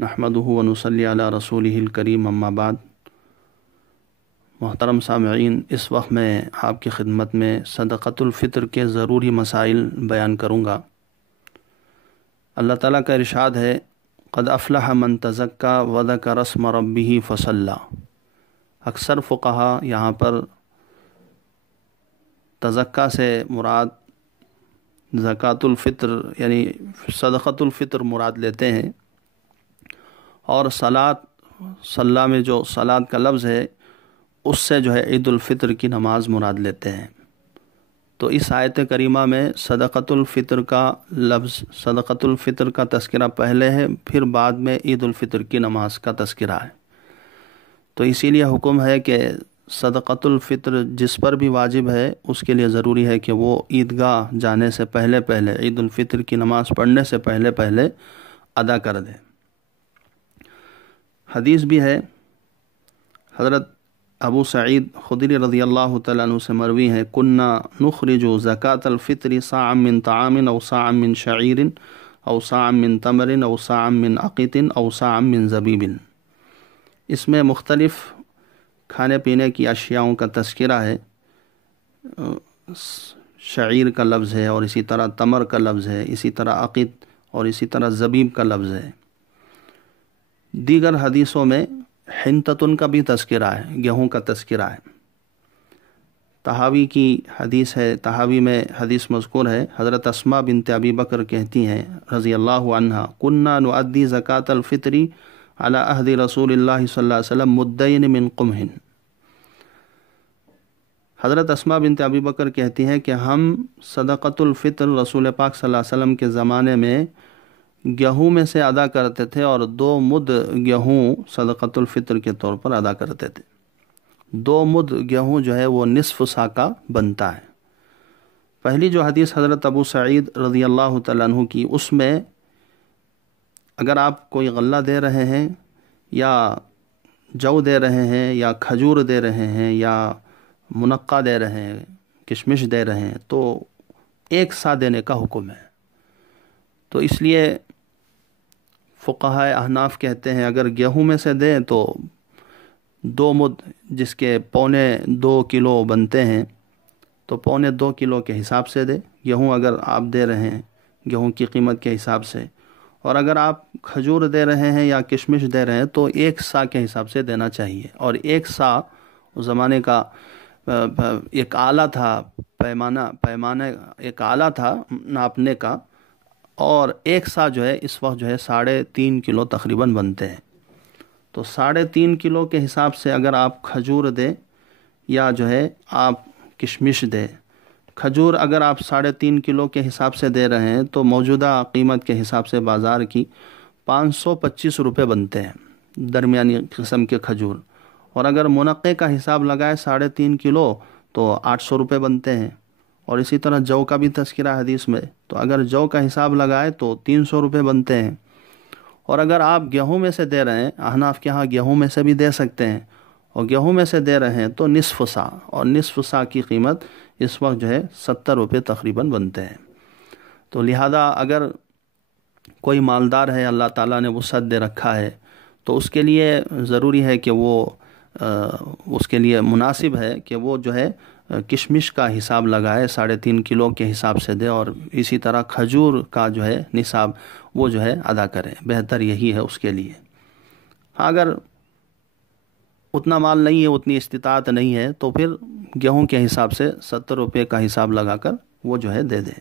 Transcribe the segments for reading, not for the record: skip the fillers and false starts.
نحمدہ ونصلی علی رسولہ الکریم اما بعد۔ محترم سامعین، اس وقت میں آپ کی خدمت میں صدقۃ الفطر کے ضروری مسائل بیان کروں گا۔ اللہ تعالیٰ کا ارشاد ہے، قد افلح من تزکا وذکر اسم ربہ فصلی۔ اکثر فقہا یہاں پر تزکا سے مراد زکوٰۃ الفطر یعنی صدقۃ الفطر مراد لیتے ہیں، اور صلاۃ میں جو صلاۃ کا لفظ ہے اس سے جو ہے عید الفطر کی نماز مراد لیتے ہیں۔ تو اس آیت کریمہ میں صدقۃ الفطر کا لفظ، صدقۃ الفطر کا تذکرہ پہلے ہے، پھر بعد میں عید الفطر کی نماز کا تذکرہ ہے۔ تو اسی لیے حکم ہے کہ صدقۃ الفطر جس پر بھی واجب ہے اس کے لیے ضروری ہے کہ وہ عیدگاہ جانے سے پہلے عید الفطر کی نماز پڑھنے سے پہلے ادا کر دے۔ حدیث بھی ہے، حضرت ابو سعید خدری رضی اللہ تعالیٰ عنہ سے مروی ہے، کنا نخرج زکاة الفطر صاعا من طعام او صاعا من شعیر او صاعا من تمر او صاعا من عقیط او صاعا من زبیب۔ اس میں مختلف کھانے پینے کی اشیاؤں کا تذکرہ ہے۔ شعیر کا لفظ ہے، اور اسی طرح تمر کا لفظ ہے، اسی طرح عقیط اور اسی طرح زبیب کا لفظ ہے۔ دیگر حدیثوں میں حنطۃ کا بھی تذکرہ ہے، گیہوں کا تذکرہ ہے۔ طحاوی کی حدیث ہے، طحاوی میں حدیث مذکور ہے، حضرت اسماء بنت ابی بکر کہتی ہیں رضی اللہ عنہا، کنا نؤدی زکاة الفطر علی عہد رسول اللہ صلی اللہ علیہ وسلم مدین من قمح۔ حضرت اسماء بنت ابی بکر کہتی ہیں کہ ہم صدقۃ الفطر رسول پاک صلی اللہ علیہ وسلم کے زمانے میں گیہوں میں سے ادا کرتے تھے، اور 2 مد گیہوں صدقۃ الفطر کے طور پر ادا کرتے تھے۔ 2 مد گیہوں جو ہے وہ نصف سا کا بنتا ہے۔ پہلی جو حدیث حضرت ابو سعید رضی اللہ تعالیٰ عنہ کی، اس میں اگر آپ کوئی غلہ دے رہے ہیں یا جو دے رہے ہیں یا کھجور دے رہے ہیں یا منقع دے رہے ہیں، کشمش دے رہے ہیں، تو 1 سا دینے کا حکم ہے۔ تو اس لیے فقہائے احناف کہتے ہیں اگر گیہوں میں سے دیں تو 2 مد جس کے 2.25 کلو بنتے ہیں، تو 2.25 کلو کے حساب سے دے گیہوں اگر آپ دے رہے ہیں گیہوں کی قیمت کے حساب سے، اور اگر آپ کھجور دے رہے ہیں یا کشمش دے رہے ہیں تو 1 سا کے حساب سے دینا چاہیے۔ اور 1 سا اس زمانے کا ایک آلہ تھا، پیمانہ ایک آلہ تھا ناپنے کا، اور 1 سا جو ہے اس وقت جو ہے 3.5 کلو تقریباً بنتے ہیں۔ تو 3.5 کلو کے حساب سے اگر آپ کھجور دیں یا جو ہے آپ کشمش دیں، کھجور اگر آپ 3.5 کلو کے حساب سے دے رہے ہیں تو موجودہ قیمت کے حساب سے بازار کی 525 روپے بنتے ہیں درمیانی قسم کے کھجور، اور اگر منقع کا حساب لگائے 3.5 کلو تو 800 روپے بنتے ہیں۔ اور اسی طرح جو کا بھی تذکرہ حدیث میں، تو اگر جو کا حساب لگائے تو 300 روپے بنتے ہیں۔ اور اگر آپ گیہوں میں سے دے رہے ہیں، احناف کے ہاں گیہوں میں سے بھی دے سکتے ہیں، اور گیہوں میں سے دے رہے ہیں تو نصف سا، اور نصف سا کی قیمت اس وقت جو ہے 70 روپے تقریباً بنتے ہیں۔ تو لہذا اگر کوئی مالدار ہے، اللہ تعالیٰ نے وسعت دے رکھا ہے، تو اس کے لیے ضروری ہے کہ وہ اس کے لیے مناسب ہے کہ وہ جو ہے کشمش کا حساب لگائے 3.5 کلو کے حساب سے دے، اور اسی طرح کھجور کا جو ہے نصاب وہ جو ہے ادا کرے، بہتر یہی ہے اس کے لیے۔ اگر اتنا مال نہیں ہے، اتنی استطاعت نہیں ہے، تو پھر گیہوں کے حساب سے 70 روپے کا حساب لگا کر وہ جو ہے دے دے۔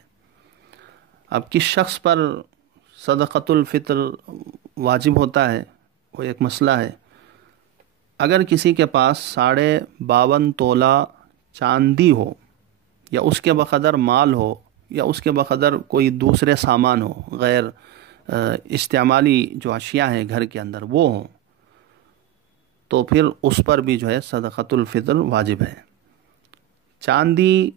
اب کس شخص پر صدقۃ الفطر واجب ہوتا ہے، وہ ایک مسئلہ ہے۔ اگر کسی کے پاس 52.5 تولہ چاندی ہو، یا اس کے بقدر مال ہو، یا اس کے بقدر کوئی دوسرے سامان ہو، غیر استعمالی جو اشیاء ہیں گھر کے اندر وہ ہوں، تو پھر اس پر بھی جو ہے صدقۃ الفطر واجب ہے۔ چاندی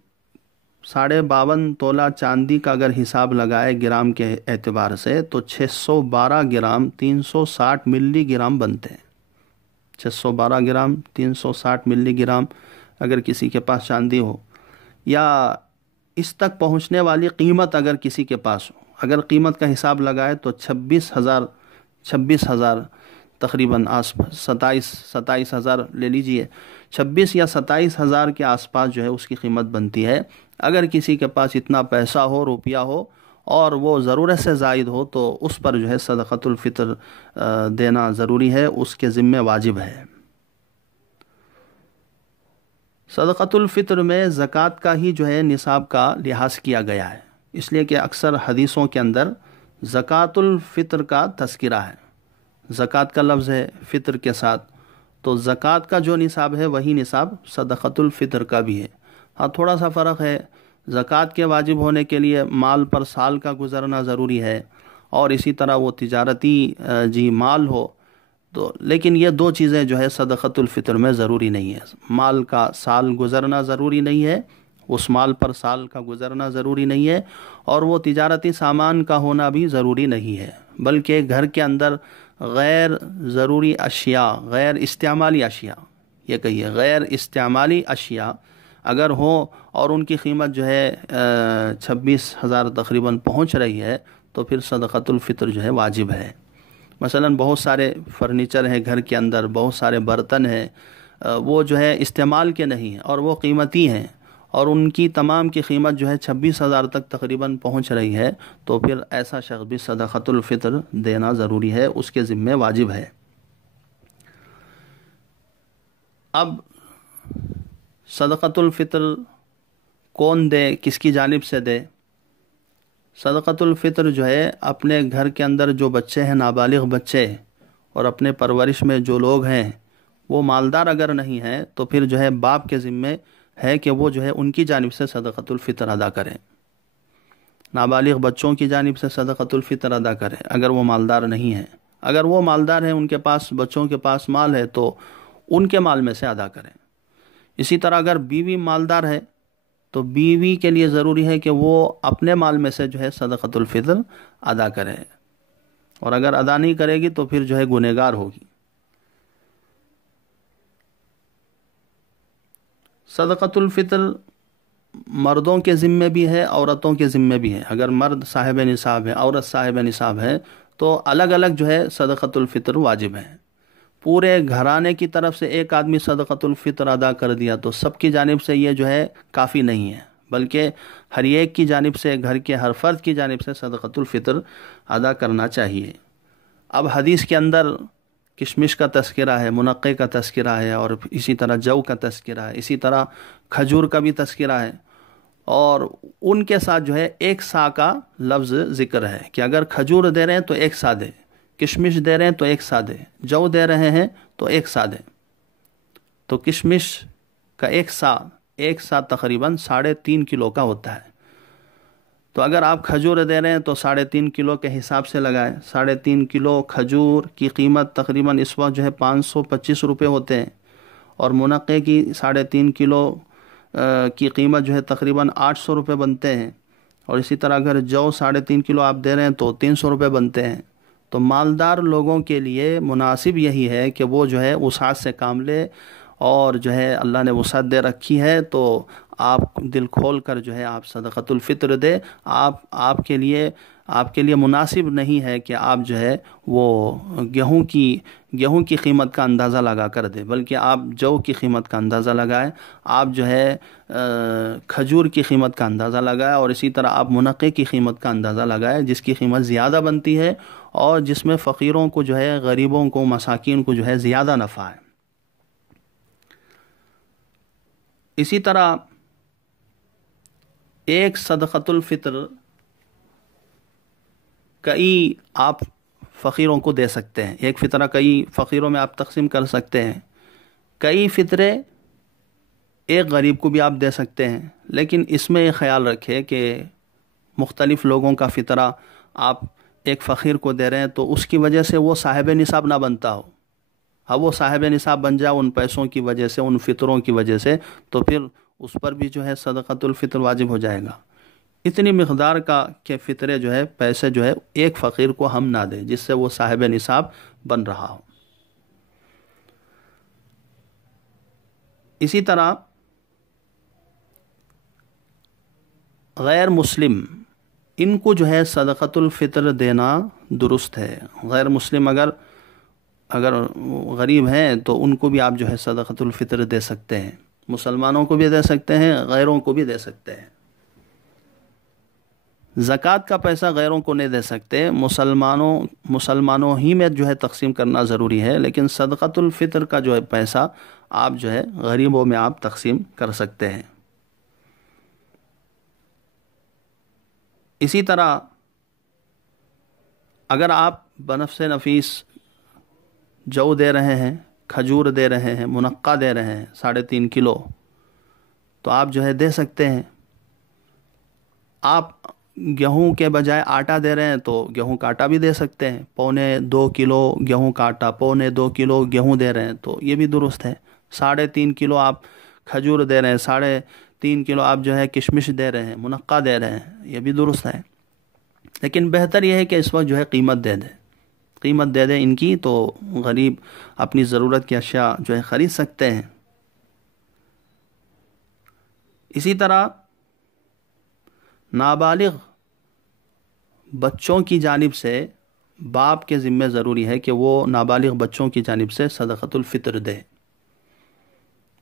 52.5 تولہ چاندی کا اگر حساب لگائے گرام کے اعتبار سے تو 612 گرام 360 ملی گرام بنتے ہیں۔ 612 گرام 360 ملی گرام اگر کسی کے پاس چاندی ہو، یا اس تک پہنچنے والی قیمت اگر کسی کے پاس ہو، اگر قیمت کا حساب لگائے تو 26,000 تقریباً 27,000 لے لیجئے، 26 یا 27,000 کے آس پاس جو ہے اس کی قیمت بنتی ہے۔ اگر کسی کے پاس اتنا پیسہ ہو، روپیہ ہو، اور وہ ضرورت سے زائد ہو، تو اس پر جو ہے صدقۃ الفطر دینا ضروری ہے، اس کے ذمہ واجب ہے۔ صدقۃ الفطر میں زکوٰۃ کا ہی جو ہے نصاب کا لحاظ کیا گیا ہے، اس لیے کہ اکثر حدیثوں کے اندر زکوٰۃ الفطر کا تذکرہ ہے، زکوٰۃ کا لفظ ہے فطر کے ساتھ، تو زکوٰۃ کا جو نصاب ہے وہی نصاب صدقۃ الفطر کا بھی ہے۔ ہاں تھوڑا سا فرق ہے، زکوٰۃ کے واجب ہونے کے لیے مال پر سال کا گزرنا ضروری ہے، اور اسی طرح وہ تجارتی مال ہو، تو لیکن یہ دو چیزیں جو ہے صدقۃ الفطر میں ضروری نہیں ہے۔ مال کا سال گزرنا ضروری نہیں ہے، اس مال پر سال کا گزرنا ضروری نہیں ہے، اور وہ تجارتی سامان کا ہونا بھی ضروری نہیں ہے، بلکہ گھر کے اندر غیر ضروری اشیاء، غیر استعمالی اشیاء، یہ کہیے غیر استعمالی اشیاء اگر ہوں اور ان کی قیمت جو ہے 26,000 تقریباً پہنچ رہی ہے، تو پھر صدقۃ الفطر جو ہے واجب ہے۔ مثلا بہت سارے فرنیچر ہیں گھر کے اندر، بہت سارے برتن ہیں، وہ جو ہے استعمال کے نہیں ہیں اور وہ قیمتی ہیں، اور ان کی تمام کی قیمت جو ہے 26,000 تک تقریباً پہنچ رہی ہے، تو پھر ایسا شخص بھی صدقۃ الفطر دینا ضروری ہے، اس کے ذمہ واجب ہے۔ اب صدقۃ الفطر کون دے، کس کی جانب سے دے؟ صدقۃ الفطر جو ہے اپنے گھر کے اندر جو بچے ہیں، نابالغ بچے، اور اپنے پرورش میں جو لوگ ہیں، وہ مالدار اگر نہیں ہیں تو پھر جو ہے باپ کے ذمے ہے کہ وہ جو ہے ان کی جانب سے صدقۃ الفطر ادا کریں، نابالغ بچوں کی جانب سے صدقۃ الفطر ادا کریں اگر وہ مالدار نہیں ہیں۔ اگر وہ مالدار ہیں، ان کے پاس، بچوں کے پاس مال ہے، تو ان کے مال میں سے ادا کریں۔ اسی طرح اگر بیوی مالدار ہے تو بیوی کے لیے ضروری ہے کہ وہ اپنے مال میں سے جو ہے صدقۃ الفطر ادا کرے، اور اگر ادا نہیں کرے گی تو پھر جو ہے گنہگار ہوگی۔ صدقۃ الفطر مردوں کے ذمے بھی ہے، عورتوں کے ذمے بھی ہے۔ اگر مرد صاحب نصاب ہے، عورت صاحب نصاب ہے، تو الگ الگ جو ہے صدقۃ الفطر واجب ہے۔ پورے گھرانے کی طرف سے ایک آدمی صدقۃ الفطر ادا کر دیا تو سب کی جانب سے یہ جو ہے کافی نہیں ہے، بلکہ ہر ایک کی جانب سے، گھر کے ہر فرد کی جانب سے صدقۃ الفطر ادا کرنا چاہیے۔ اب حدیث کے اندر کشمش کا تذکرہ ہے، منقے کا تذکرہ ہے، اور اسی طرح جو کا تذکرہ ہے، اسی طرح کھجور کا بھی تذکرہ ہے، اور ان کے ساتھ جو ہے ایک سا کا لفظ ذکر ہے کہ اگر کھجور دے رہے ہیں تو ایک سا دے، کشمش دے رہے ہیں تو ایک سا دے، جو دے رہے ہیں تو ایک سا دے۔ تو کشمش کا ایک سا تقریباً 3.5 کلو کا ہوتا ہے، تو اگر آپ کھجور دے رہے ہیں تو 3.5 کلو کے حساب سے لگائیں۔ 3.5 کلو کھجور کی قیمت تقریباً اس وقت جو ہے 525 روپے ہوتے ہیں، اور منقے کی 3.5 کلو کی قیمت جو ہے تقریباً 800 روپے بنتے ہیں، اور اسی طرح اگر جو 3.5 کلو آپ دے رہے ہیں تو 300 روپے بنتے ہیں۔ تو مالدار لوگوں کے لیے مناسب یہی ہے کہ وہ جو ہے وسعت سے کام لے، اور جو ہے اللہ نے وسعت دے رکھی ہے تو آپ دل کھول کر جو ہے آپ صدقۃ الفطر دے۔ آپ کے لیے مناسب نہیں ہے کہ آپ جو ہے وہ گیہوں کی قیمت کا اندازہ لگا کر دے، بلکہ آپ جو کی قیمت کا اندازہ لگائیں، آپ جو ہے کھجور کی قیمت کا اندازہ لگائیں، اور اسی طرح آپ منقے کی قیمت کا اندازہ لگائیں جس کی قیمت زیادہ بنتی ہے، اور جس میں فقیروں کو جو ہے، غریبوں کو، مساکین کو جو ہے زیادہ نفع ہے۔ اسی طرح ایک صدقۃ الفطر کئی آپ فقیروں کو دے سکتے ہیں، ایک فطرہ کئی فقیروں میں آپ تقسیم کر سکتے ہیں، کئی فطرے ایک غریب کو بھی آپ دے سکتے ہیں، لیکن اس میں یہ خیال رکھے کہ مختلف لوگوں کا فطرہ آپ ایک فقیر کو دے رہے ہیں تو اس کی وجہ سے وہ صاحب نصاب نہ بنتا ہو۔ اب وہ صاحب نصاب بن جائے ان پیسوں کی وجہ سے، ان فطروں کی وجہ سے، تو پھر اس پر بھی جو ہے صدقۃ الفطر واجب ہو جائے گا۔ اتنی مقدار کا کہ فطرے جو ہے، پیسے جو ہے ایک فقیر کو ہم نہ دیں جس سے وہ صاحب نصاب بن رہا ہو۔ اسی طرح غیر مسلم ان کو جو ہے صدقۃ الفطر دینا درست ہے۔ غیر مسلم اگر غریب ہیں تو ان کو بھی آپ جو ہے صدقۃ الفطر دے سکتے ہیں، مسلمانوں کو بھی دے سکتے ہیں، غیروں کو بھی دے سکتے ہیں۔ زکوٰۃ کا پیسہ غیروں کو نہیں دے سکتے، مسلمانوں ہی میں جو ہے تقسیم کرنا ضروری ہے، لیکن صدقۃ الفطر کا جو ہے پیسہ آپ جو ہے غریبوں میں آپ تقسیم کر سکتے ہیں۔ اسی طرح اگر آپ بنفس نفیس جو دے رہے ہیں، کھجور دے رہے ہیں، منقع دے رہے ہیں 3.5 کلو، تو آپ جو ہے دے سکتے ہیں۔ آپ گیہوں کے بجائے آٹا دے رہے ہیں تو گیہوں کا آٹا بھی دے سکتے ہیں، 2.25 کلو گیہوں کا آٹا، 2.25 کلو گیہوں دے رہے ہیں تو یہ بھی درست ہے۔ 3.5 کلو آپ کھجور دے رہے ہیں، 3.5 کلو آپ جو ہے کشمش دے رہے ہیں، منقع دے رہے ہیں، یہ بھی درست ہے۔ لیکن بہتر یہ ہے کہ اس وقت جو ہے قیمت دے دیں ان کی، تو غریب اپنی ضرورت کی اشیاء جو ہے خرید سکتے ہیں۔ اسی طرح نابالغ بچوں کی جانب سے باپ کے ذمہ ضروری ہے کہ وہ نابالغ بچوں کی جانب سے صدقۃ الفطر دے۔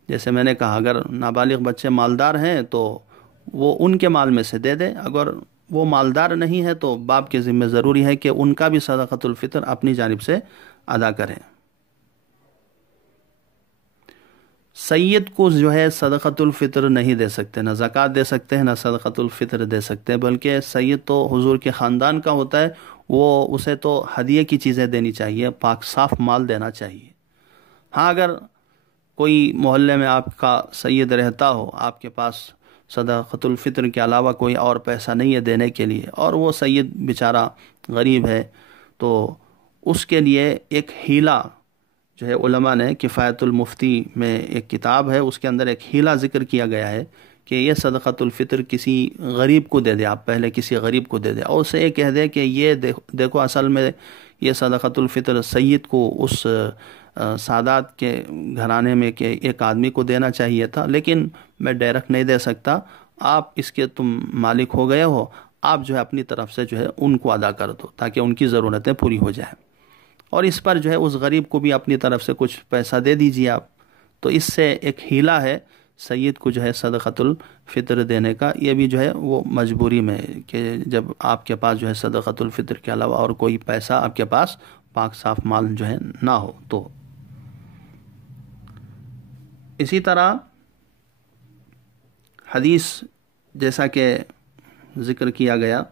جیسے میں نے کہا، اگر نابالغ بچے مالدار ہیں تو وہ ان کے مال میں سے دے دے، اگر وہ مالدار نہیں ہے تو باپ کے ذمہ ضروری ہے کہ ان کا بھی صدقۃ الفطر اپنی جانب سے ادا کریں۔ سید کو جو ہے صدقۃ الفطر نہیں دے سکتے، نہ زکوٰۃ دے سکتے ہیں، نہ صدقۃ الفطر دے سکتے ہیں، بلکہ سید تو حضور کے خاندان کا ہوتا ہے، اسے تو ہدیے کی چیزیں دینی چاہیے، پاک صاف مال دینا چاہیے۔ ہاں، اگر کوئی محلے میں آپ کا سید رہتا ہو، آپ کے پاس صدقۃ الفطر کے علاوہ کوئی اور پیسہ نہیں ہے دینے کے لیے، اور وہ سید بیچارہ غریب ہے، تو اس کے لیے ایک ہیلہ جو ہے، علماء نے کفایت المفتی میں ایک کتاب ہے، اس کے اندر ایک ہیلہ ذکر کیا گیا ہے کہ یہ صدقۃ الفطر کسی غریب کو دے دے، آپ پہلے کسی غریب کو دے دے اور اسے یہ کہہ دے کہ یہ دیکھو اصل میں یہ صدقۃ الفطر سید کو اس سادات کے گھرانے میں کہ ایک آدمی کو دینا چاہیے تھا، لیکن میں ڈائریکٹ نہیں دے سکتا، آپ اس کے تم مالک ہو گئے ہو، آپ جو ہے اپنی طرف سے جو ہے ان کو ادا کر دو تاکہ ان کی ضرورتیں پوری ہو جائیں، اور اس پر جو ہے اس غریب کو بھی اپنی طرف سے کچھ پیسہ دے دیجیے آپ۔ تو اس سے ایک ہیلہ ہے سید کو جو ہے صدقۃ الفطر دینے کا، یہ بھی جو ہے وہ مجبوری میں کہ جب آپ کے پاس جو ہے صدقۃ الفطر کے علاوہ اور کوئی پیسہ آپ کے پاس پاک صاف مال جو ہے نہ ہو تو۔ اسی طرح حدیث جیسا کہ ذکر کیا گیا،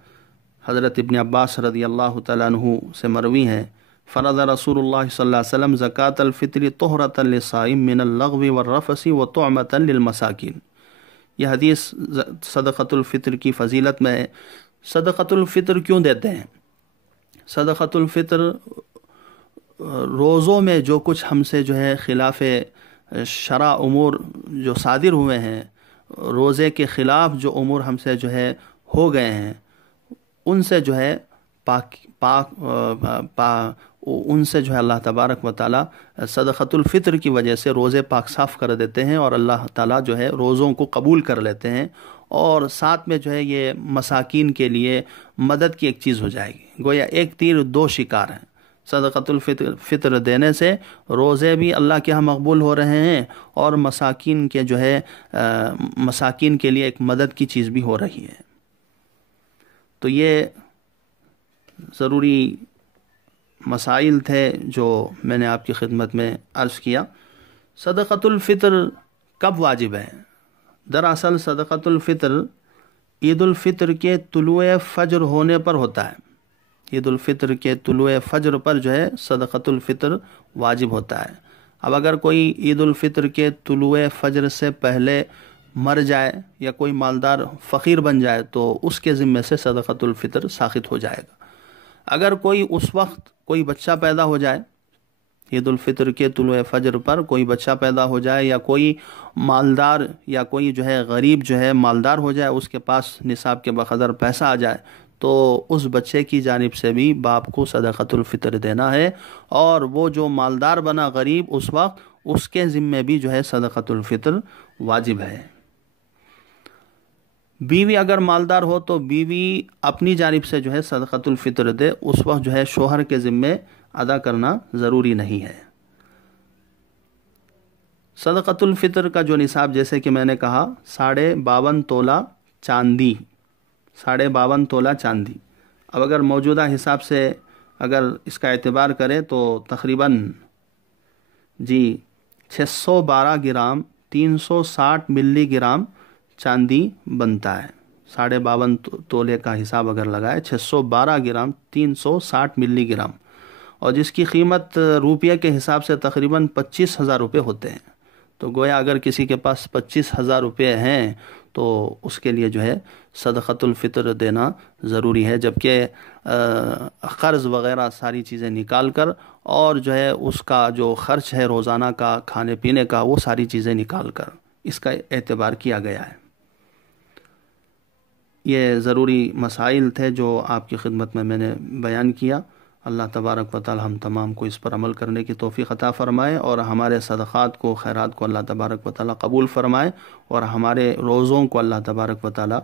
حضرت ابن عباس رضی اللہ تعالیٰ عنہ سے مروی ہے، فرض رسول اللہ صلی اللہ علیہ وسلم زکاۃ الفطر طہرۃ للصائم من اللغو والرفث وطعمۃ للمساکین۔ یہ حدیث صدقۃ الفطر کی فضیلت میں ہے۔ صدقۃ الفطر کیوں دیتے ہیں؟ صدقۃ الفطر روزوں میں جو کچھ ہم سے جو ہے خلاف شرع امور جو صادر ہوئے ہیں، روزے کے خلاف جو امور ہم سے جو ہے ہو گئے ہیں، ان سے جو ہے ان سے جو ہے اللہ تبارک و تعالیٰ صدقۃ الفطر کی وجہ سے روزے پاک صاف کر دیتے ہیں، اور اللہ تعالیٰ جو ہے روزوں کو قبول کر لیتے ہیں، اور ساتھ میں جو ہے یہ مساکین کے لیے مدد کی ایک چیز ہو جائے گی، گویا ایک تیر دو شکار ہیں۔ صدقۃ الفطر دینے سے روزے بھی اللہ کے ہاں مقبول ہو رہے ہیں، اور مساکین کے جو ہے مساکین کے لیے ایک مدد کی چیز بھی ہو رہی ہے۔ تو یہ ضروری مسائل تھے جو میں نے آپ کی خدمت میں عرض کیا۔ صدقۃ الفطر کب واجب ہے؟ دراصل صدقۃ الفطر عید الفطر کے طلوع فجر ہونے پر ہوتا ہے۔ عید الفطر کے طلوع فجر پر جو ہے صدقۃ الفطر واجب ہوتا ہے۔ اب اگر کوئی عید الفطر کے طلوع فجر سے پہلے مر جائے یا کوئی مالدار فقیر بن جائے تو اس کے ذمے سے صدقۃ الفطر ساقط ہو جائے گا۔ اگر کوئی اس وقت کوئی بچہ پیدا ہو جائے، عید الفطر کے طلوع فجر پر کوئی بچہ پیدا ہو جائے، یا کوئی مالدار یا کوئی جو ہے غریب جو ہے مالدار ہو جائے، اس کے پاس نصاب کے بقدر پیسہ آ جائے، تو اس بچے کی جانب سے بھی باپ کو صدقۃ الفطر دینا ہے، اور وہ جو مالدار بنا غریب اس وقت، اس کے ذمے بھی جو ہے صدقۃ الفطر واجب ہے۔ بیوی اگر مالدار ہو تو بیوی اپنی جانب سے جو ہے صدقۃ الفطر دے، اس وقت جو ہے شوہر کے ذمے ادا کرنا ضروری نہیں ہے۔ صدقۃ الفطر کا جو نصاب جیسے کہ میں نے کہا 52.5 تولہ چاندی، 52.5 تولہ چاندی۔ اب اگر موجودہ حساب سے اگر اس کا اعتبار کریں تو تقریباً 612 گرام 360 ملی گرام چاندی بنتا ہے۔ 52.5 تولے کا حساب اگر لگائے 612 گرام 360 ملی گرام، اور جس کی قیمت روپیہ کے حساب سے تقریباً 25,000 روپے ہوتے ہیں۔ تو گویا اگر کسی کے پاس 25,000 روپے ہیں تو اس کے لیے جو ہے صدقۃ الفطر دینا ضروری ہے، جبکہ قرض وغیرہ ساری چیزیں نکال کر اور جو ہے اس کا جو خرچ ہے روزانہ کا کھانے پینے کا وہ ساری چیزیں نکال کر اس کا اعتبار کیا گیا ہے۔ یہ ضروری مسائل تھے جو آپ کی خدمت میں نے بیان کیا۔ اللہ تبارک و تعالی ہم تمام کو اس پر عمل کرنے کی توفیق عطا فرمائے، اور ہمارے صدقات کو خیرات کو اللہ تبارک و تعالی قبول فرمائے، اور ہمارے روزوں کو اللہ تبارک و تعالی